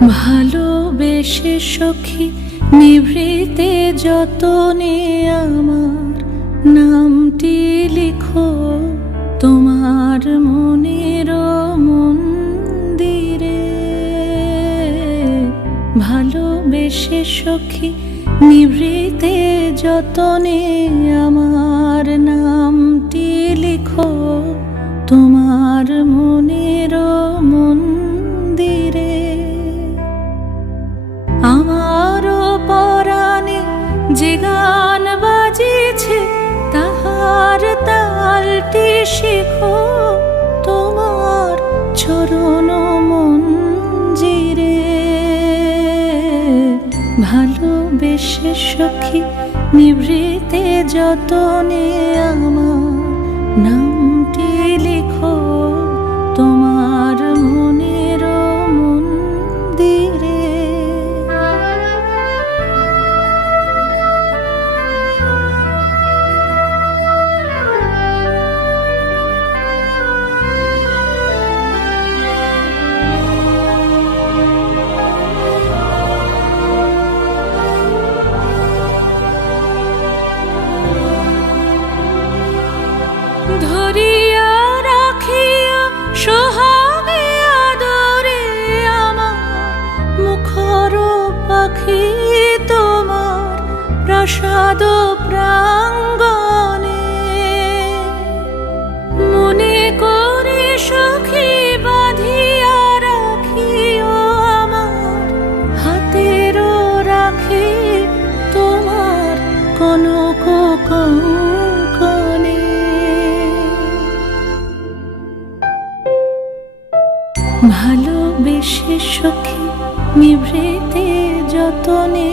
ভালোবেসে সখী নিভৃতে যতনে আমার নামটি লিখো তোমার মনের মন্দিরে। ভালোবেসে সখী নিভৃতে যতনে আমার নামটি লিখো তোমার মনের মন্দিরে। আমারও পরাণে যে গান বাজিছে তাহার তালটি শিখো তোমার চরণ মঞ্জিরে। ভালোবেসে সখী নিভৃতে যতনে আমার নামটি লিখো তোমার মনের মন্দিরে। ধরিয়া রাখিয়া সোহাগে আদরে আমার মুখর পাখি তোমার প্রাসাদ প্রাঙ্গণে। মনে করে সখী বাঁধিয়া রাখিও আমার হাতের রাখি তোমার কনক কঙ্কণে। ভালোবেসে সখী নিভৃতে যতনে